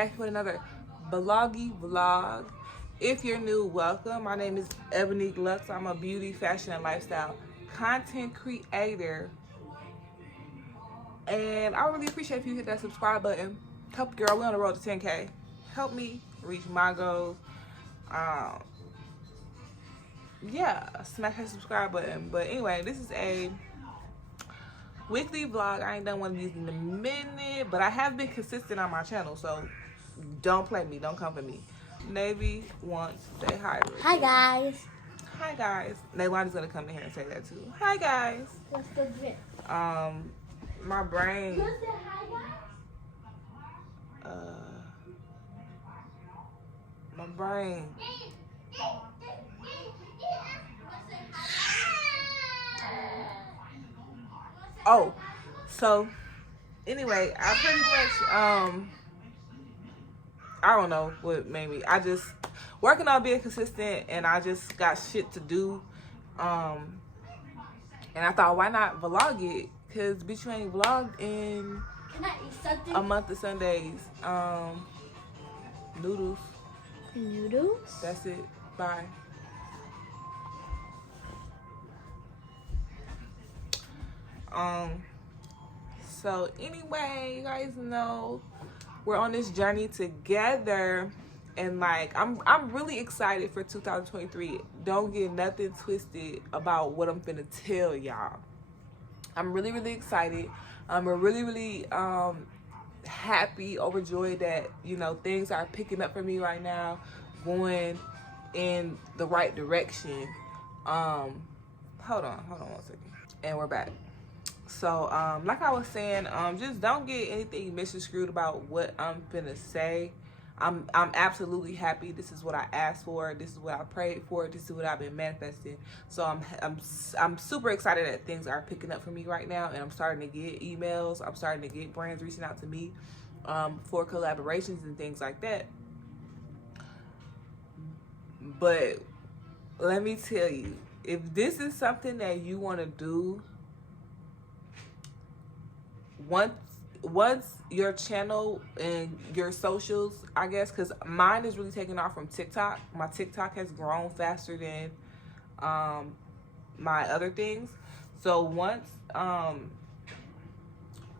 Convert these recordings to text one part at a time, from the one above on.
back with another vloggy vlog. If you're new, welcome. My name is Ebonique Luxe. I'm a beauty, fashion, and lifestyle content creator. And I would really appreciate if you hit that subscribe button. Help girl, we're on the road to 10K. Help me reach my goals. Yeah, smash that subscribe button. But anyway, this is a weekly vlog. I ain't done one of these in a minute, but I have been consistent on my channel, so don't play me, don't come for me. Navy wants say hi. Hi guys. Hi guys. Naylani's gonna come in here and say that too. Hi guys. What's the drip? My brain. You say hi guys? My brain. Oh, so anyway, I pretty much I don't know what made me. I just working on being consistent, and I just got shit to do. And I thought, why not vlog it? Cause bitch, you ain't vlogged in Can I eat something? a month of Sundays. Noodles. Noodles? That's it. Bye. So anyway, you guys know we're on this journey together, and like I'm really excited for 2023. Don't get nothing twisted about what I'm finna tell y'all. I'm really excited. I'm really happy, overjoyed that, you know, things are picking up for me right now, going in the right direction. Hold on 1 second. And we're back. So, like I was saying, just don't get anything misconstrued about what I'm finna say. I'm absolutely happy. This is what I asked for. This is what I prayed for. This is what I've been manifesting. So I'm super excited that things are picking up for me right now, and I'm starting to get emails. I'm starting to get brands reaching out to me for collaborations and things like that. But let me tell you, if this is something that you want to do, once your channel and your socials, I guess, because mine is really taking off from TikTok. My TikTok has grown faster than my other things. So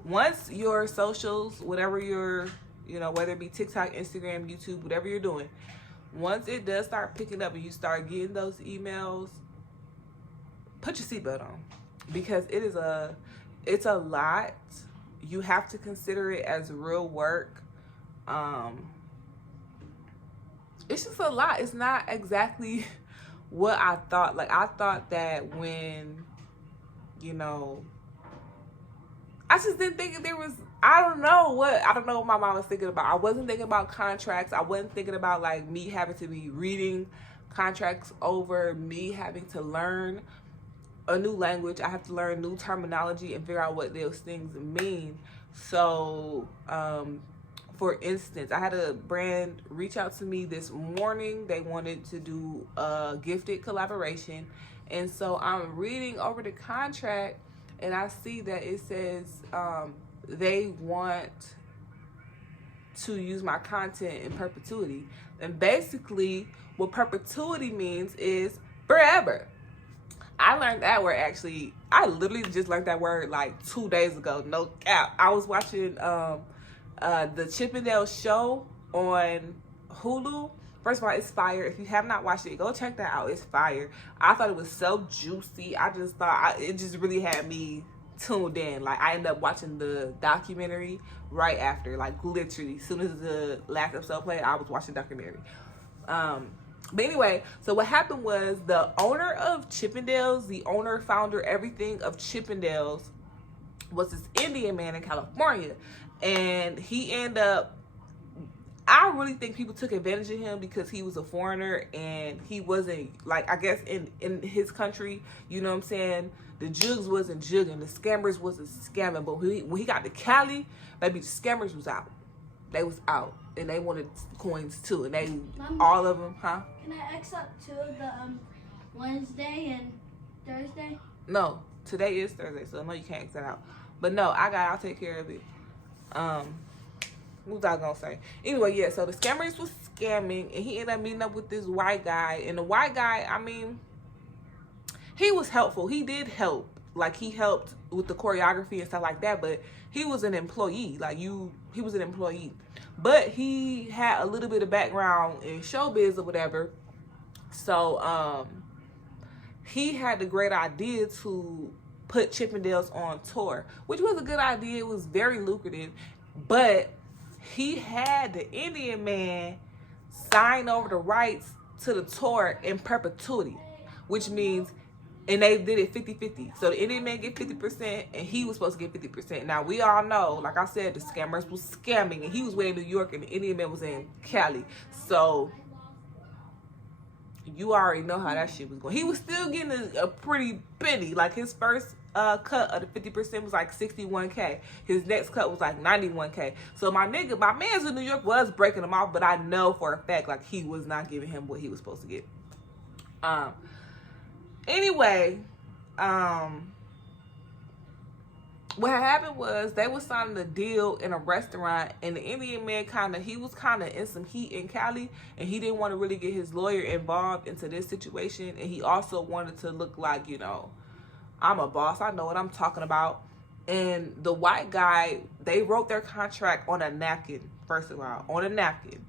once your socials, whatever your, you know, whether it be TikTok, Instagram, YouTube, whatever you're doing, once it does start picking up and you start getting those emails, put your seatbelt on, because it's a lot. You have to consider it as real work. It's just a lot. It's not exactly what I thought. Like, I thought that when, you know, I just didn't think there was, I don't know what my mom was thinking about. I wasn't thinking about contracts. I wasn't thinking about like me having to be reading contracts over, me having to learn a new language. I have to learn new terminology and figure out what those things mean. So, for instance, I had a brand reach out to me this morning. They wanted to do a gifted collaboration. And so I'm reading over the contract, and I see that it says they want to use my content in perpetuity. And basically what perpetuity means is forever. I learned that word, actually. I literally just learned that word like 2 days ago. No cap. I was watching the Chippendale show on Hulu. First of all, it's fire. If you have not watched it, go check that out. It's fire. I thought it was so juicy. I just thought it just really had me tuned in. Like, I ended up watching the documentary right after. Like, literally, as soon as the last episode played, I was watching the documentary. But anyway, so what happened was the owner of Chippendales, the owner, founder, everything of Chippendales, was this Indian man in California. And he ended up, I really think people took advantage of him because he was a foreigner and he wasn't, like, I guess in his country, you know what I'm saying, the jugs wasn't jugging, the scammers wasn't scamming. But when he got to Cali, baby, the scammers was out. They was out, and they wanted coins too, and they, Mom, all of them, huh? Can I X up to the Wednesday and Thursday? No, today is Thursday, so no, you can't X that out. But no, I'll take care of it. what was I gonna say? Anyway, yeah, so the scammers was scamming, and he ended up meeting up with this white guy. And the white guy, I mean, he was helpful. He did help. Like, he helped with the choreography and stuff like that, but he was an employee. Like, he was an employee. But he had a little bit of background in showbiz or whatever. So, he had the great idea to put Chippendales on tour, which was a good idea. It was very lucrative. But he had the Indian man sign over the rights to the tour in perpetuity, which means, and they did it 50-50. So the Indian man get 50% and he was supposed to get 50%. Now, we all know, like I said, the scammers was scamming, and he was way in New York and the Indian man was in Cali. So you already know how that shit was going. He was still getting a pretty penny. Like, his first cut of the 50% was like 61K. His next cut was like 91K. So my man's in New York was breaking him off, but I know for a fact, like, he was not giving him what he was supposed to get. Anyway, what happened was they was signing a deal in a restaurant, and the Indian man he was kind of in some heat in Cali, and he didn't want to really get his lawyer involved into this situation, and he also wanted to look like, you know, I'm a boss, I know what I'm talking about. And the white guy, they wrote their contract on a napkin, first of all, on a napkin.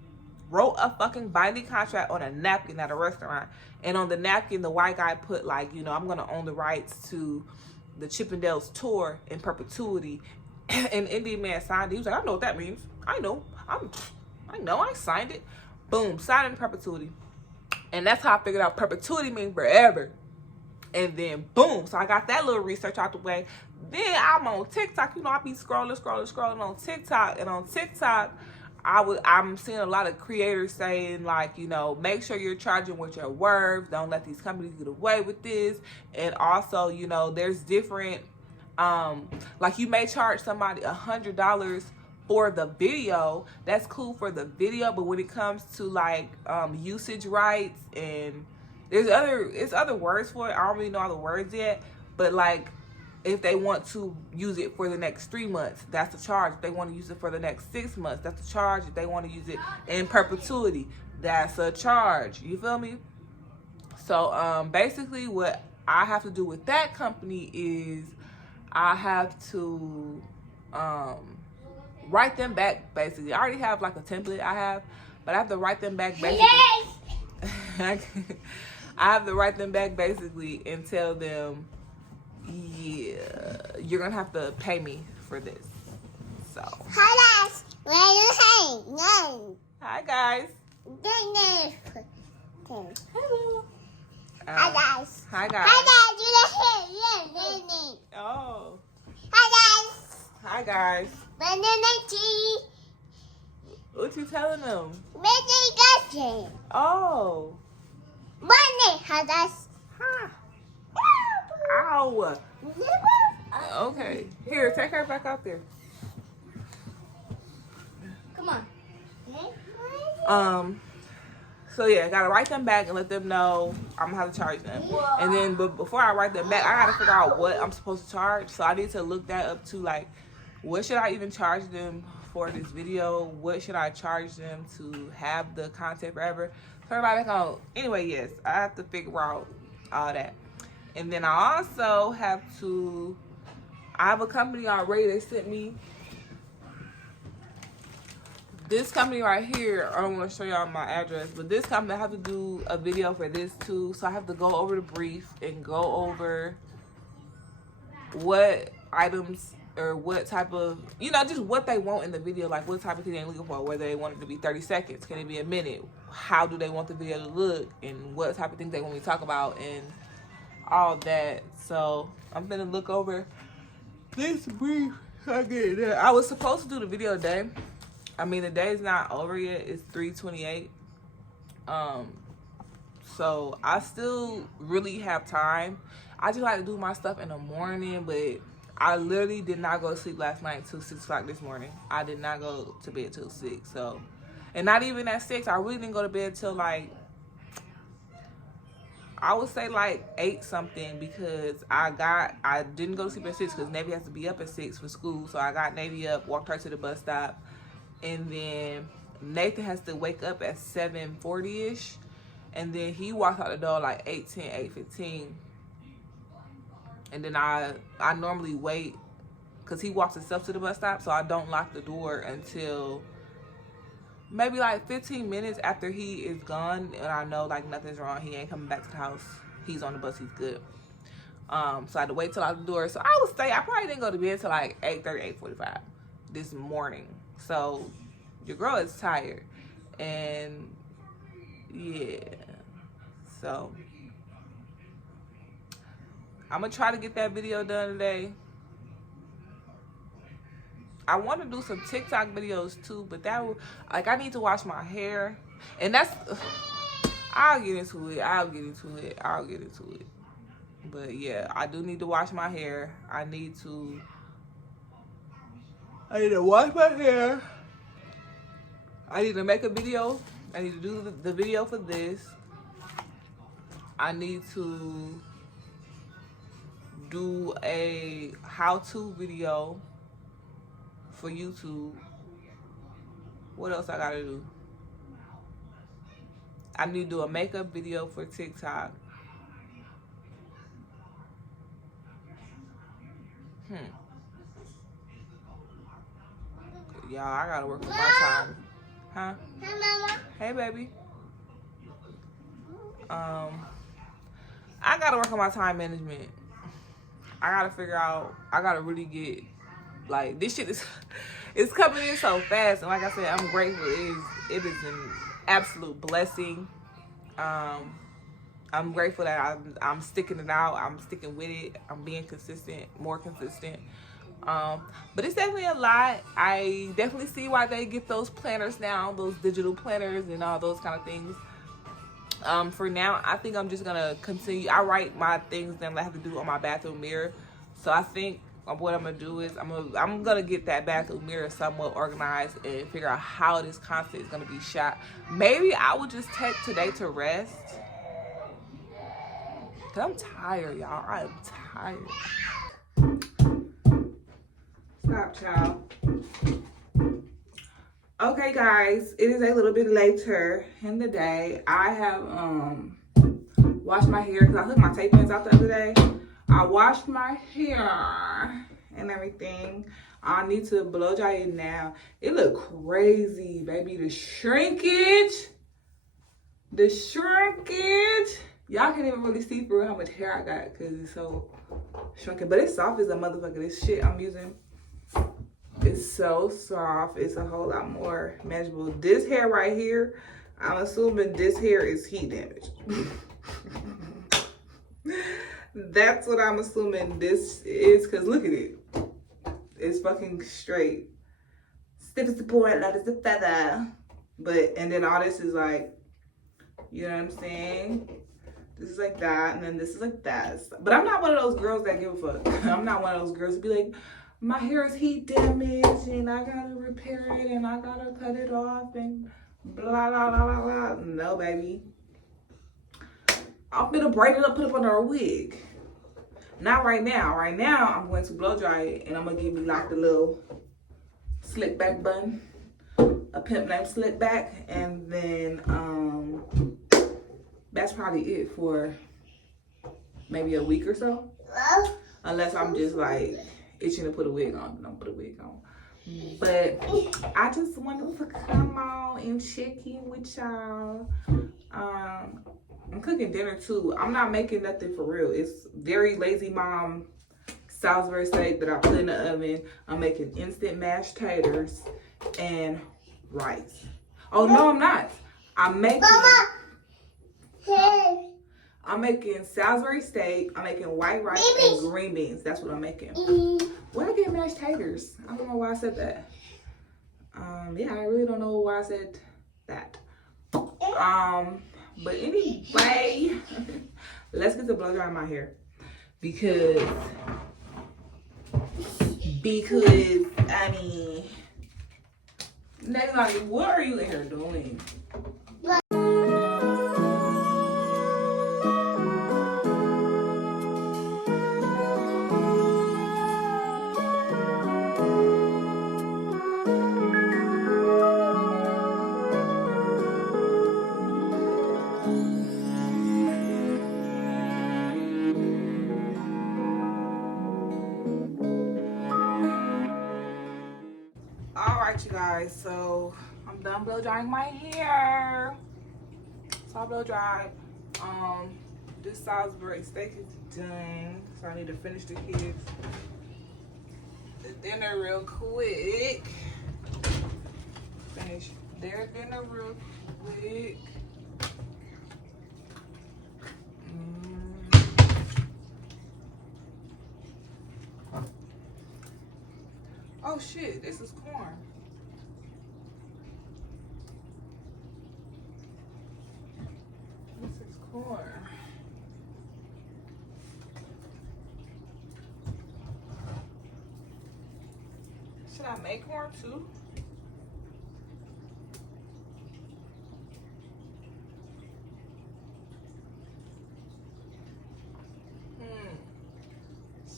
Wrote a fucking binding contract on a napkin at a restaurant, and on the napkin, the white guy put, like, you know, I'm gonna own the rights to the Chippendales tour in perpetuity. And Indian man signed it. He was like, I know what that means. I know, I signed it. Boom, signed in perpetuity. And that's how I figured out perpetuity means forever. And then boom, so I got that little research out the way. Then I'm on TikTok. You know, I be scrolling on TikTok, and on TikTok, I'm seeing a lot of creators saying, like, you know, make sure you're charging what you're worth. Don't let these companies get away with this. And also, you know, there's different, like, you may charge somebody $100 for the video. That's cool for the video, but when it comes to, like, usage rights, and it's other words for it. I don't really know all the words yet, but, like, if they want to use it for the next 3 months, that's the charge. If they want to use it for the next 6 months, that's the charge. If they want to use it in perpetuity, that's a charge. You feel me? So basically what I have to do with that company is I have to write them back, basically. I already have, like, a template but I have to write them back basically. I have to write them back basically and tell them, yeah, you're gonna have to pay me for this. So Hi guys, where are you hanging? Hi guys. Hello. Hi guys. Hi guys. Hi guys. Oh. Hi guys. Hi guys. Banana tea. What you telling them? Banana. Oh. Money. Hi guys. Hi. Ow. Okay. Here, take her back out there. Come on. So yeah, I gotta write them back and let them know I'm gonna have to charge them. And then, but before I write them back, I gotta figure out what I'm supposed to charge. So I need to look that up too. Like, what should I even charge them for this video? What should I charge them to have the content forever? So everybody back on. Anyway, yes, I have to figure out all that. And then I also have to, I have a company already. They sent me this company right here. I don't want to show y'all my address, but this company, I have to do a video for this too. So I have to go over the brief and go over what items or what type of, you know, just what they want in the video. Like, what type of thing they're looking for. Whether they want it to be 30 seconds. Can it be a minute? How do they want the video to look? And what type of things they want me to talk about. And all that. So I'm gonna look over this brief. I was supposed to do the video today. I mean, the day is not over yet. It's 3:28. So I still really have time. I just like to do my stuff in the morning, but I literally did not go to sleep last night till 6 o'clock this morning. I did not go to bed till 6. So, and not even at 6. I really didn't go to bed till, like, I would say like 8 something, because I didn't go to sleep at 6 because Navy has to be up at 6 for school. So I got Navy up, walked her to the bus stop, and then Nathan has to wake up at 7:40ish, and then he walks out the door like 8:15, and then I normally wait because he walks himself to the bus stop, so I don't lock the door until maybe like 15 minutes after he is gone, and I know like nothing's wrong, he ain't coming back to the house, he's on the bus, he's good. So I had to wait till I locked the door. So I would say I probably didn't go to bed till like 8:30, 8:45 this morning. So your girl is tired, and yeah, so I'm gonna try to get that video done today. I want to do some TikTok videos too, but that will, like, I need to wash my hair, and that's I'll get into it. But yeah, I do need to wash my hair. I need to wash my hair. I need to make a video. I need to do the video for this. I need to do a how-to video for YouTube. What else I gotta do? I need to do a makeup video for TikTok. Y'all, I gotta work with my time. Huh? Hi, Mama. Hey, baby. I gotta work on my time management. I gotta figure out, I gotta really get, like, this shit is, it's coming in so fast. And like I said, I'm grateful. It is an absolute blessing. I'm grateful that I'm sticking it out. I'm sticking with it. I'm being consistent, more consistent. But it's definitely a lot. I definitely see why they get those planners now, those digital planners and all those kind of things. For now, I think I'm just gonna continue. I write my things that I have to do on my bathroom mirror. So I think what I'm gonna do is I'm gonna get that bathroom mirror somewhat organized and figure out how this content is gonna be shot. Maybe I will just take today to rest. Cause I'm tired, y'all. I am tired. Stop, child. Okay, guys, it is a little bit later in the day. I have washed my hair because I took my tape ends out the other day. I washed my hair and everything. I need to blow dry it now. It look crazy, baby. The shrinkage. Y'all can't even really see through how much hair I got because it's so shrunken. But it's soft as a motherfucker. This shit I'm using. It's so soft. It's a whole lot more manageable. This hair right here, I'm assuming this hair is heat damage. That's what I'm assuming this is, because look at it. It's fucking straight. Stiff as the board, light as the feather. But, and then all this is like, you know what I'm saying? This is like that, and then this is like that. But I'm not one of those girls that give a fuck. I'm not one of those girls to be like, my hair is heat damaged and I gotta repair it and I gotta cut it off and blah, blah, blah, blah, blah. No, baby. I'm gonna braid it up, put it under a wig. Not right now. Right now, I'm going to blow dry it and I'm gonna give me like the little slick back bun, a pimp named slick back, and then that's probably it for maybe a week or so. Unless I'm just like itching to put a wig on, then I'll put a wig on. But I just wanted to come on and check in with y'all. I'm cooking dinner too. I'm not making nothing for real. It's very lazy mom Salisbury steak that I put in the oven. I'm making instant mashed taters and rice. Oh no, I'm not. I'm making Salisbury steak. I'm making white rice and green beans. That's what I'm making. Where I get mashed taters? I don't know why I said that. Yeah, I really don't know why I said that. But anyway, let's get to blow drying my hair because I mean, like, what are you in here doing? guys, so I'm done blow drying my hair. So I blow dried. This Salisbury steak is done, so I need to finish the kids the dinner real quick. Finish their dinner real quick. Oh shit, this is corn. This is corn. Should I make corn too?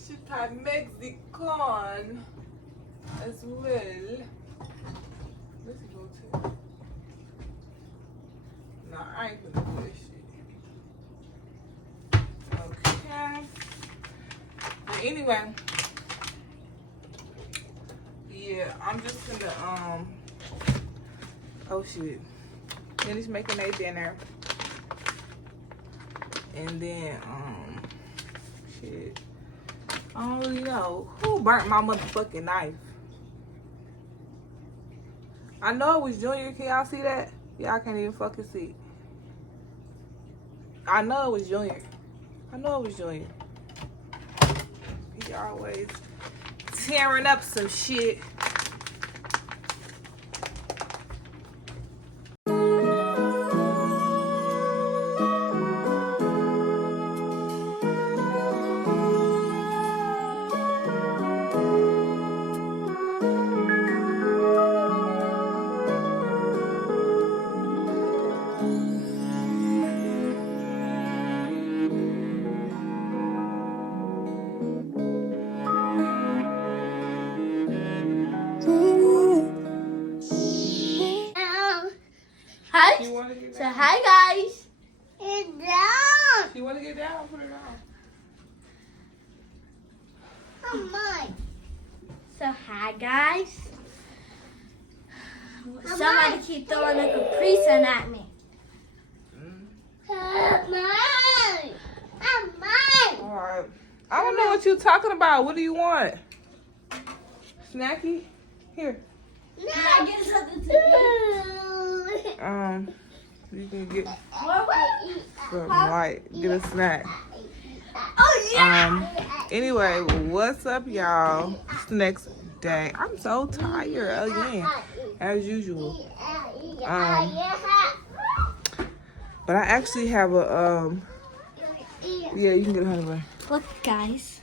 Should I make the corn as well? Let's go to. No, I ain't gonna do this shit. Okay. But anyway, yeah, I'm just gonna oh shit, finish making their dinner, and then shit, I don't really know who burnt my motherfucking knife. I know it was Junior. Can y'all see that? Y'all can't even fucking see. I know it was Junior. I know it was Junior. He always tearing up some shit. Hi. You want to get So down? hi guys. Get down. You want to get down? Put it down. Come on. So hi guys. Somebody keep throwing a Capri Sun at me. Come on. Come on. All right. I don't know what you're talking about. What do you want? Snacky? Here. Can I get something to eat? You can get What would I eat? some light. Get a snack. Oh yeah. Anyway, what's up, y'all? It's the next day. I'm so tired again, as usual. But I actually have a yeah, you can get a honey bun. Look, guys.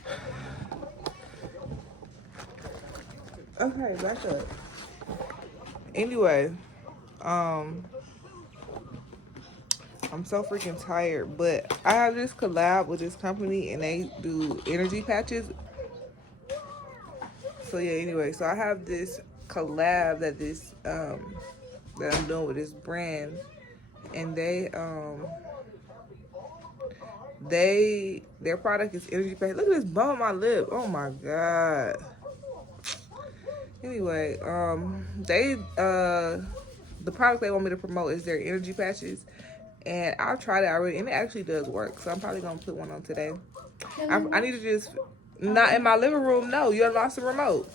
Okay, back up. Anyway, I'm so freaking tired, but I have this collab with this company and they do energy patches. So yeah, anyway, so I have this collab that that I'm doing with this brand, and their product is energy patch. Look at this bump on my lip. Oh my god. Anyway, the product they want me to promote is their energy patches, and I've tried it already, and it actually does work. So I'm probably gonna put one on today. I need to just not in my living room. No, you lost the remote.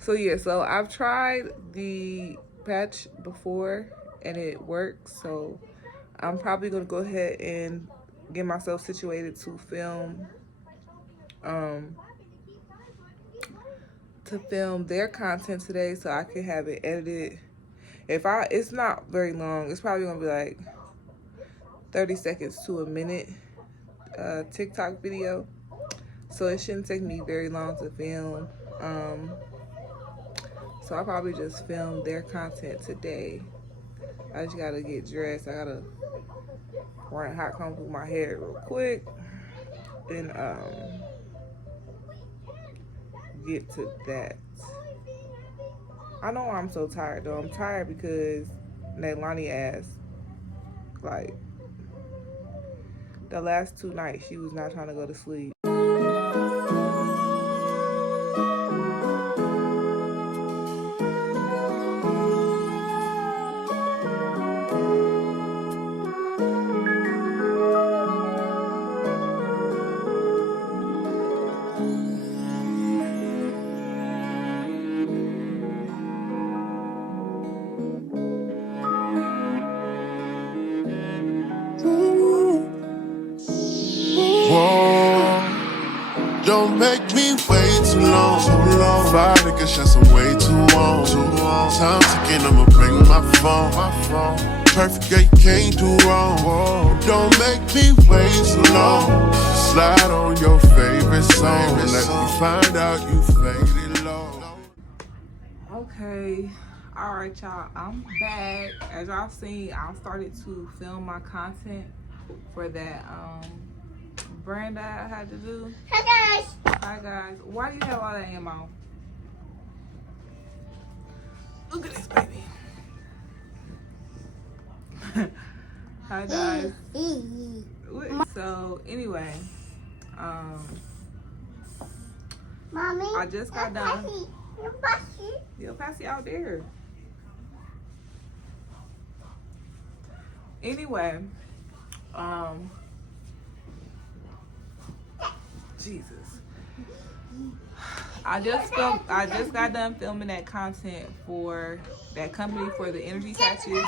So yeah, so I've tried the patch before and it works. So I'm probably gonna go ahead and get myself situated to film their content today, so I can have it edited. It's not very long. It's probably gonna be like 30 seconds to a minute TikTok video, so it shouldn't take me very long to film. So I'll probably just film their content today. I just gotta get dressed. I gotta run hot comb through my hair real quick and get to that. I know I'm so tired though. I'm tired because Nailani asked, like, the last 2 nights she was not trying to go to sleep. Don't make me wait too long. Five niggas just way too long. Time ticking, I'ma bring my phone. Perfect, yeah, you can't do wrong. Don't make me wait too long. Slide on your favorite song. Let me find out you faded low. Okay, all right, y'all. I'm back. As y'all seen, I started to film my content for that brand that I had to do. Hi guys. Hi guys. Why do you have all that ammo? Look at this baby. Hi guys. So anyway, Mommy, I just got done. You'll pass it out there. Anyway, Jesus. I just got done filming that content for that company for the energy tattoos.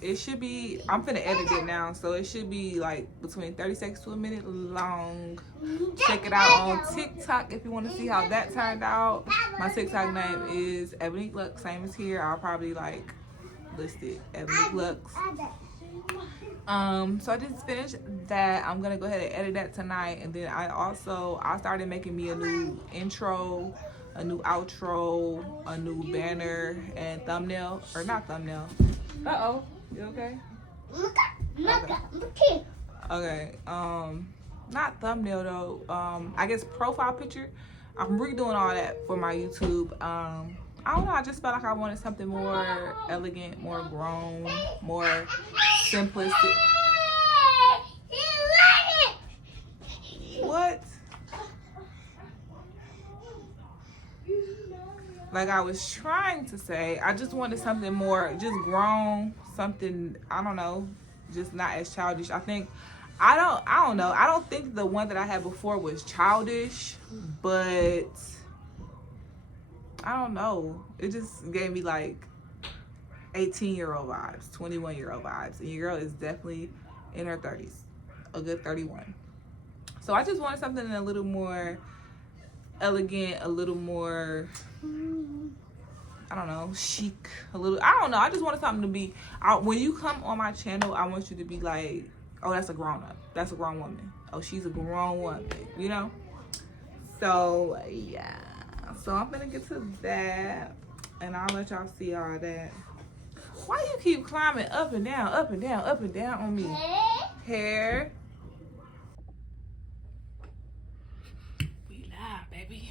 It should be, I'm finna edit it now, so it should be like between 30 seconds to a minute long. Check it out on TikTok if you want to see how that turned out. My TikTok name is Ebonique Luxe, same as here. I'll probably like list it, Ebonique Luxe. So I just finished that. I'm gonna go ahead and edit that tonight, and then I started making me a new intro, a new outro, a new banner and thumbnail, or not thumbnail. Uh-oh, you okay? Okay. Not thumbnail though. I guess profile picture. I'm redoing all that for my YouTube. I don't know, I just felt like I wanted something more elegant, more grown, more simplistic. What? Like I was trying to say, I just wanted something more, just grown, something, I don't know, just not as childish. I don't know. I don't think the one that I had before was childish, but I don't know. It just gave me like 18-year-old vibes, 21-year-old vibes. And your girl is definitely in her 30s, a good 31. So I just wanted something a little more elegant, a little more, I don't know, chic, a little, I don't know. I just wanted something to be, when you come on my channel, I want you to be like, oh, that's a grown up. That's a grown woman. Oh, she's a grown woman, you know? So, yeah. So I'm gonna get to that, and I'll let y'all see all that. Why you keep climbing up and down, up and down, up and down on me? Hair. We live, baby.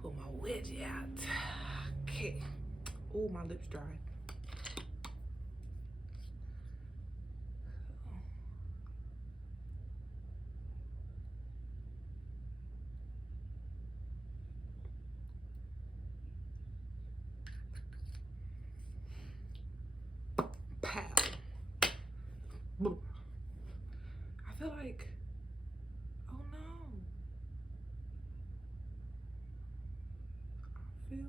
Pull my wedgie out. Okay. Oh, my lips dry. I feel like, oh no. I feel like,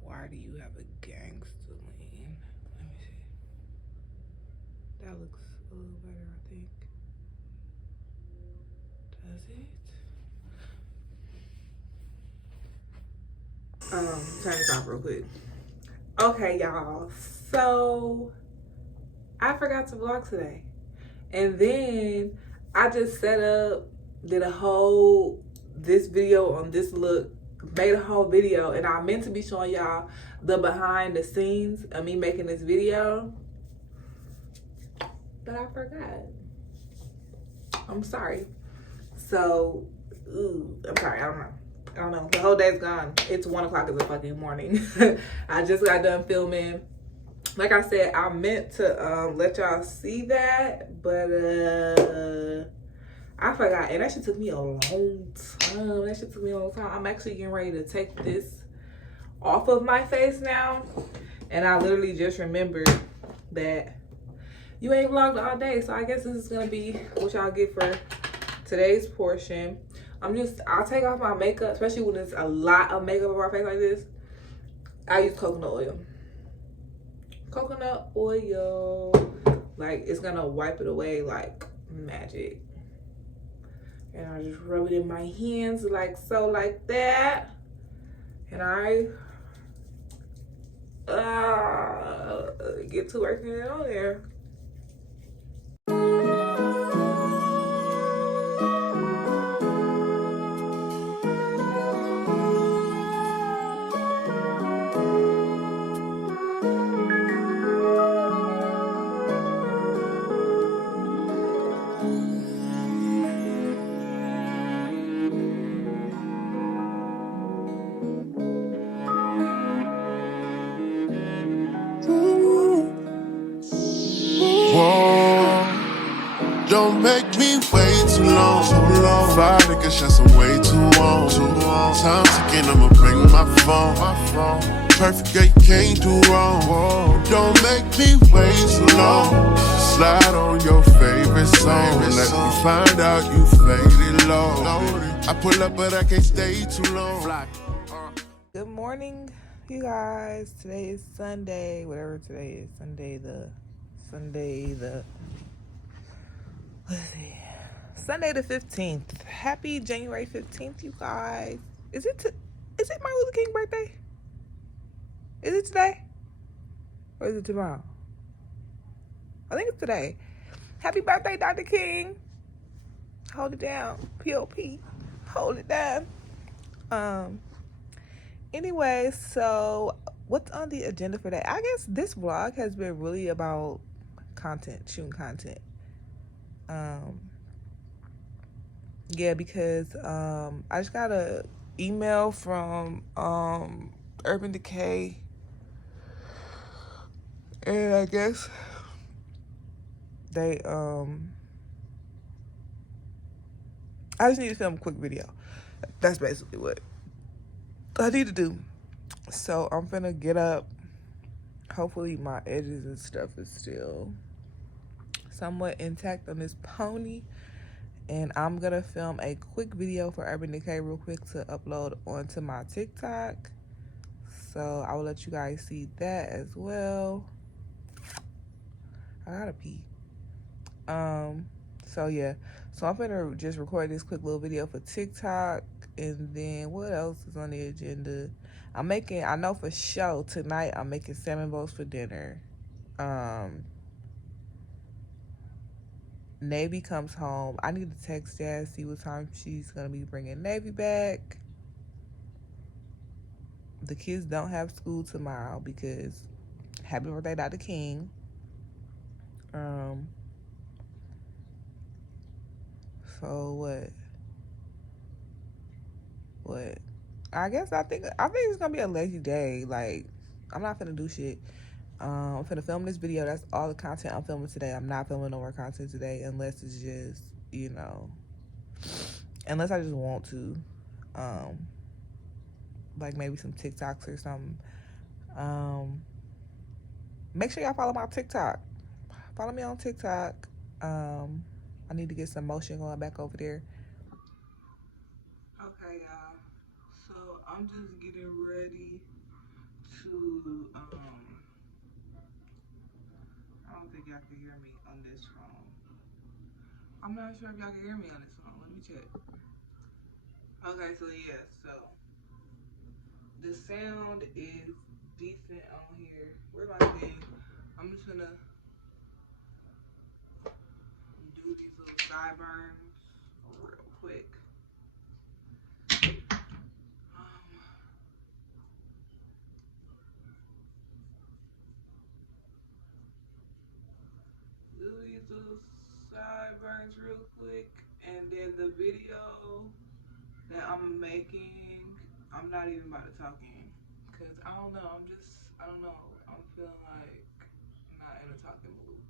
why do you have a gangster lean? Let me see. That looks a little better, I think. Does it? Turn this off real quick. Okay, y'all. So I forgot to vlog today. And then I just set up, did this video on this look, made a whole video, and I meant to be showing y'all the behind the scenes of me making this video, but I forgot. I'm sorry. So, I'm sorry, I don't know. The whole day's gone. It's 1 o'clock in the fucking morning. I just got done filming. Like I said, I meant to let y'all see that, but I forgot. And that shit took me a long time. I'm actually getting ready to take this off of my face now. And I literally just remembered that you ain't vlogged all day. So I guess this is going to be what y'all get for today's portion. I'll take off my makeup, especially when there's a lot of makeup on my face like this. I use coconut oil. coconut oil. Like, it's gonna wipe it away like magic. And I just rub it in my hands like so, like that. And I get to working it on there. Don't make me wait too long. Five niggas just way too long. Time ticking, I'ma bring my phone. Perfect girl, you can't do wrong. Don't make me wait too long. Slide on your favorite song. Let me find out you faded low. I pull up, but I can't stay too long. Good morning, you guys. Today is Sunday, whatever today is. Sunday the 15th. Happy January 15th, you guys. Is it Martin Luther King's birthday? Is it today? Or is it tomorrow? I think it's today. Happy birthday, Dr. King. Hold it down. P.O.P. Hold it down. Anyway, so what's on the agenda for that? I guess this vlog has been really about shooting content. Yeah, because I just got a email from Urban Decay, and I guess they I just need to film a quick video. That's basically what I need to do. So I'm finna get up. Hopefully my edges and stuff is still somewhat intact on this pony. And I'm gonna film a quick video for Urban Decay real quick to upload onto my TikTok. So I will let you guys see that as well. I gotta pee. So yeah. So I'm gonna just record this quick little video for TikTok. And then what else is on the agenda? I know for sure tonight I'm making salmon bowls for dinner. Navy comes home. I need to text Dad, see what time she's gonna be bringing Navy back. The kids don't have school tomorrow because happy birthday, Dr. King. So what? I think it's gonna be a lazy day. Like, I'm not finna do shit. I'm finna film this video. That's all the content I'm filming today. I'm not filming no more content today unless it's just, unless I just want to. Like maybe some TikToks or something. Make sure y'all follow my TikTok. Follow me on TikTok. I need to get some motion going back over there. Okay, y'all. So I'm just getting ready to I don't think y'all can hear me on this phone. I'm not sure if y'all can hear me on this phone. Let me check. Okay, so yeah, so the sound is decent on here. Where's my thing? I'm just gonna do these little sideburns real quick. Do these little sideburns real quick, and then the video that I'm making, I'm not even about to talk in, cause I don't know. I don't know. I'm feeling like I'm not in a talking mood.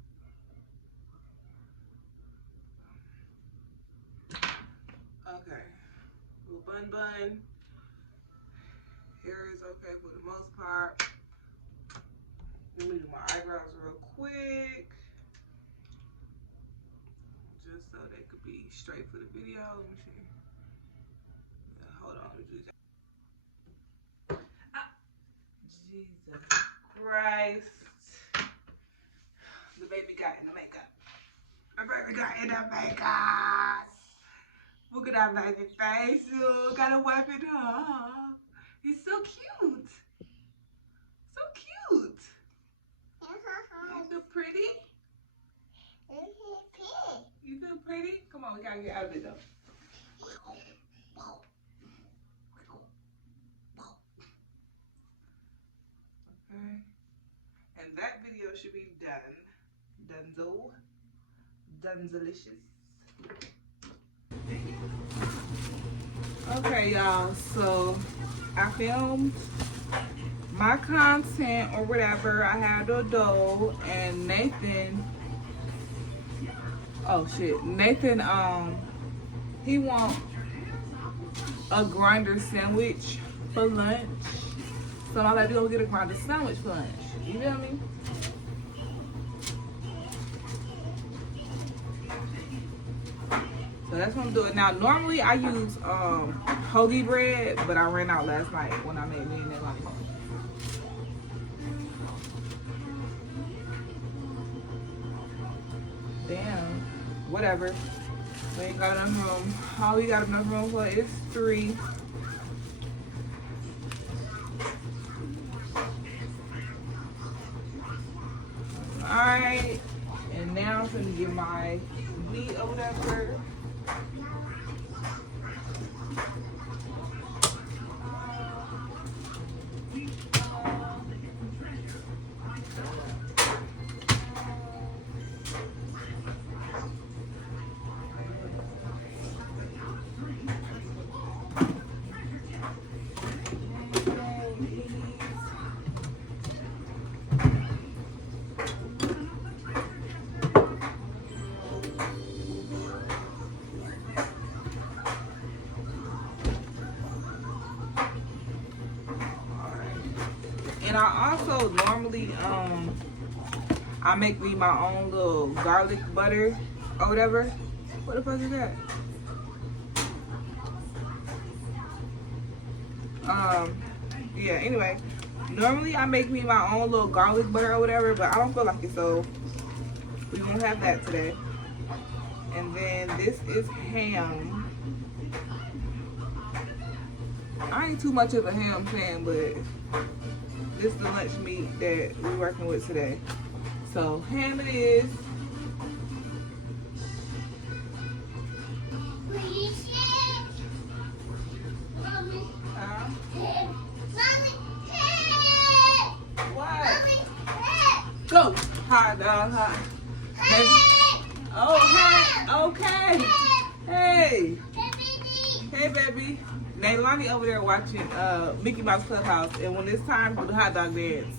Okay, little bun. Hair is okay for the most part. Let me do my eyebrows real quick, just so they could be straight for the video. Let me see. Hold on, let me do that. Jesus Christ. baby got in the makeup. My baby got in the makeup. Look at that baby face. Oh, gotta wipe it off. He's so cute. So cute. You feel pretty? You feel pretty? Come on, we gotta get out of it though. Okay. And that video should be done. Dunzo. Dunzelicious. Okay, y'all. So I filmed my content or whatever. I had the dough and Nathan. Oh shit. Nathan he want a grinder sandwich for lunch. So I'm like, we gonna get a grinder sandwich for lunch. You feel me? So that's what I'm doing. Now normally I use hoagie bread, but I ran out last night when I made me and that lollipop. Damn. Whatever. We ain't got enough room. All we got enough room for is 3. Alright. And now I'm gonna get my wheat or whatever. And I also normally I make me my own little garlic butter or whatever. What the fuck is that? Yeah, anyway. Normally I make me my own little garlic butter or whatever, but I don't feel like it, so we won't have that today. And then this is ham. I ain't too much of a ham fan, but this is the lunch meat that we're working with today. So ham it is. What? Go. Hot dog, hot. Oh, hey. Okay. Hey. Hey, baby. Nailani over there watching Mickey Mouse Clubhouse, and when it's time for the hot dog dance,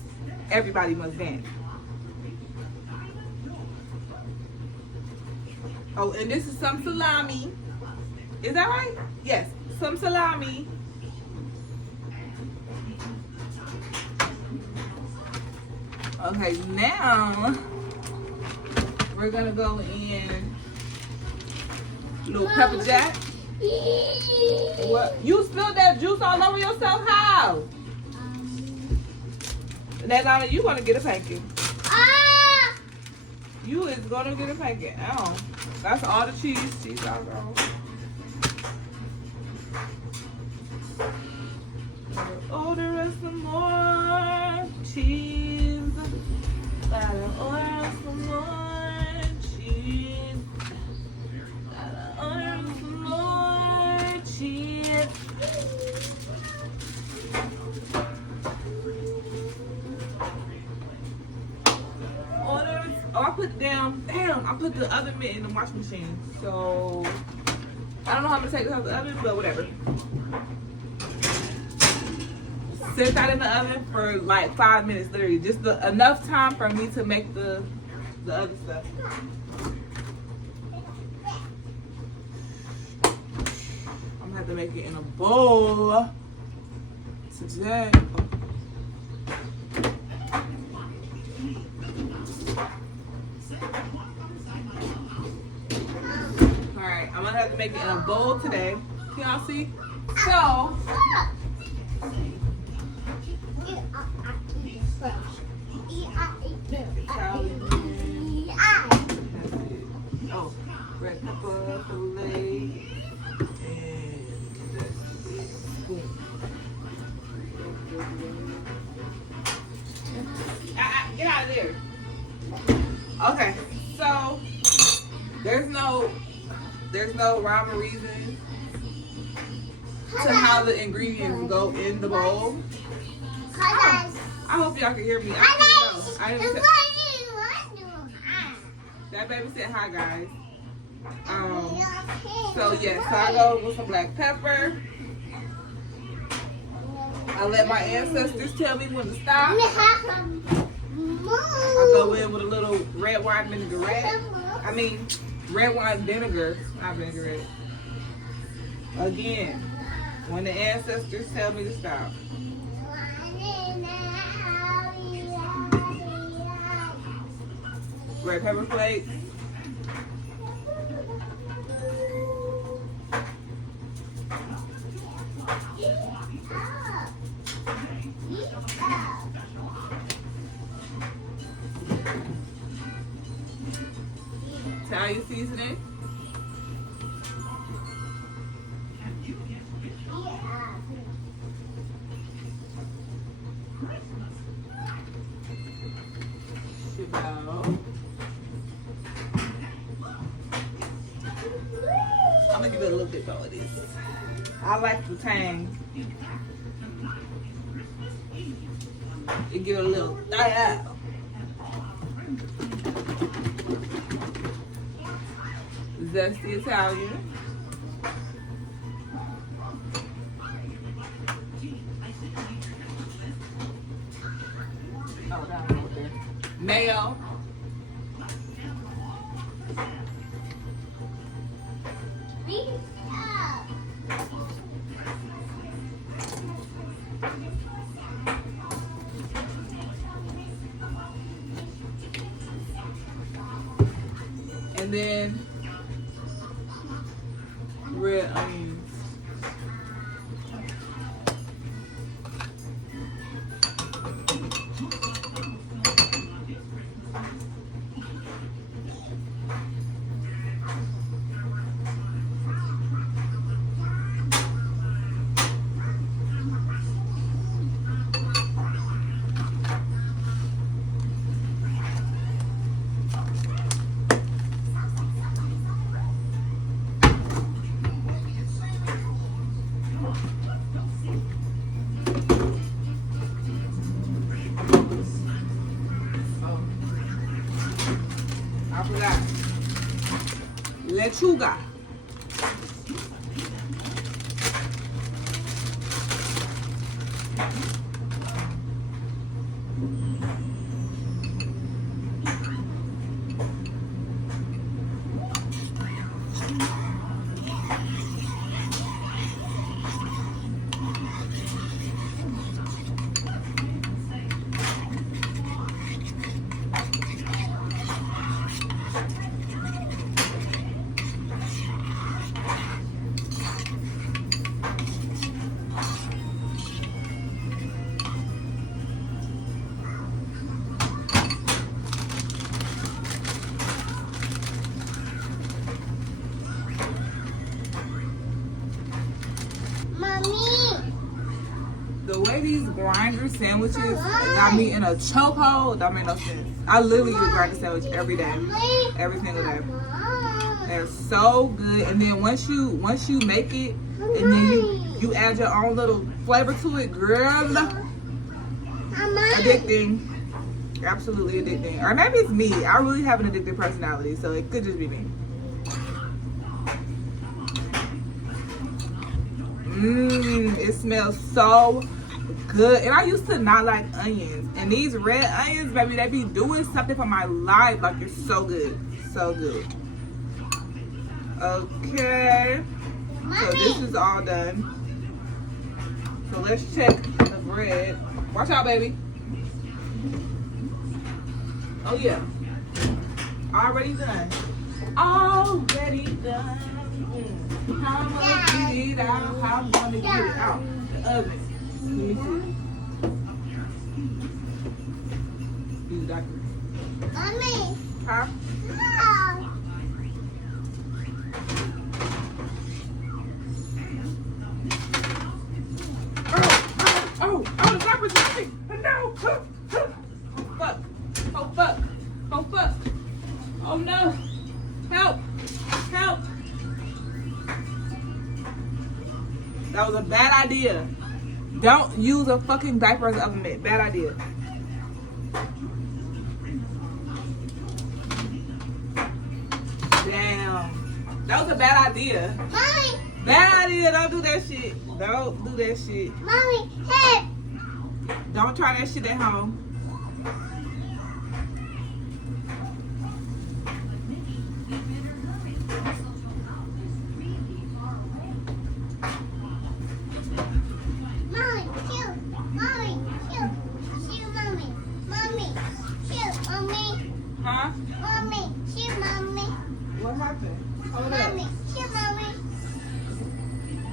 everybody must dance. Oh, and this is some salami. Is that right? Yes, some salami. Okay, now we're gonna go in little pepper jack. What? You spilled that juice all over yourself? How? Nailani, you gonna get a pancake. You is gonna get a pancake. Oh, that's all the cheese. Cheese all gone. Order us some more cheese. Gotta order some more cheese. Gotta order some more cheese. Order. Oh, I put damn. I put the oven mitt in the washing machine. So I don't know how I'm gonna take it out of the oven, but whatever. Sit that in the oven for like 5 minutes, literally. Just enough time for me to make the other stuff. I'm gonna have to make it in a bowl today. Alright, I'm gonna have to make it in a bowl today. Can y'all see? So red pepper fillet, and boom. Get out of there. Okay, so there's no rhyme or reason to how the ingredients go in the bowl. Hi guys. I hope y'all can hear me. Hi guys. I didn't say, that baby said hi guys. So yeah, so I go with some black pepper. I let my ancestors tell me when to stop. I go in with a little red wine vinaigrette. Red wine vinegar, not vinaigrette. Again, when the ancestors tell me to stop. Red pepper flakes. Italian seasoning. I'm gonna give it a little bit more of this. I like the tang. It give it a little zesty Italian. Mayo. And then red onions. I forgot. Lechuga. The way these grinder sandwiches got me in a chokehold, that made no sense. I literally eat a grinder sandwich every day, every single day. They're so good, and then once you make it, and then you add your own little flavor to it, girl, addicting, absolutely addicting. Or maybe it's me. I really have an addictive personality, so it could just be me. It smells so good. And I used to not like onions. And these red onions, baby, they be doing something for my life. Like, they're so good. So good. Okay. So this is all done. So let's check the bread. Watch out, baby. Oh, yeah. Already done. Already done. How I'm gonna get it out, how I'm gonna get it out the oven. Let me see. Use that. Mommy. Huh? That was a bad idea. Don't use a fucking diaper as an oven mitt. Bad idea. Damn. That was a bad idea. Mommy. Bad idea. Don't do that shit. Don't do that shit. Mommy, hey. Don't try that shit at home. Mommy, shoot. Mommy, shoot. Shoot, mommy. Mommy, shoot, mommy. Huh? Mommy, shoot, mommy. What happened? Hold Mommy, up. shoot, mommy.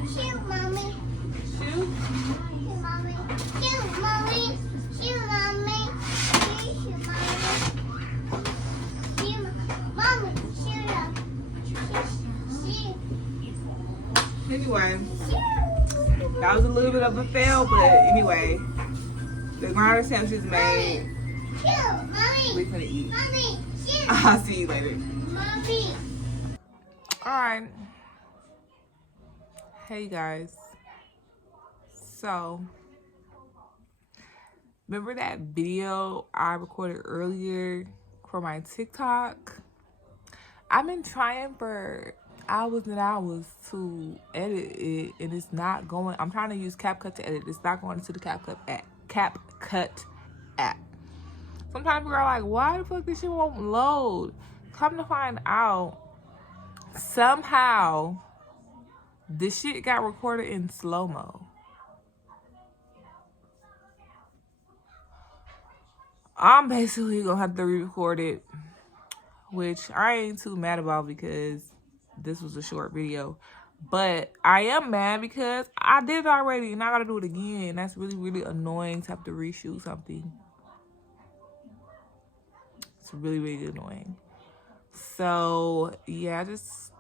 Shoot, mommy. Shoot. Shoot, mommy. Shoot, mommy. Shoot, mommy. Shoot, mommy. Shoot, mommy. Shoot up. Shoot. Anyway, that was a little bit of a fail, but anyway, the grinder sandwich is made. Shoot, mommy. We're gonna eat. Mommy, shoot. I'll see you later. Mommy. Alright. Hey guys. So, remember that video I recorded earlier for my TikTok? I've been trying for hours and hours to edit it, and it's not going. I'm trying to use CapCut to edit. It's not going into the CapCut app. So I'm trying to figure out, like, why the fuck this shit won't load? Come to find out, somehow this shit got recorded in slow-mo. I'm basically gonna have to re-record it, which I ain't too mad about because this was a short video. But I am mad because I did it already and I gotta do it again. That's really, really annoying to have to reshoot something. It's really, really annoying. So, yeah, I just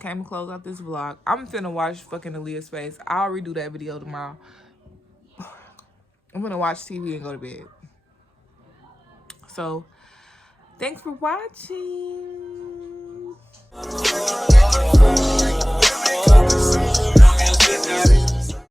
came to close out this vlog. I'm finna watch fucking Aaliyah's face. I'll redo that video tomorrow. I'm gonna watch TV and go to bed. So, thanks for watching.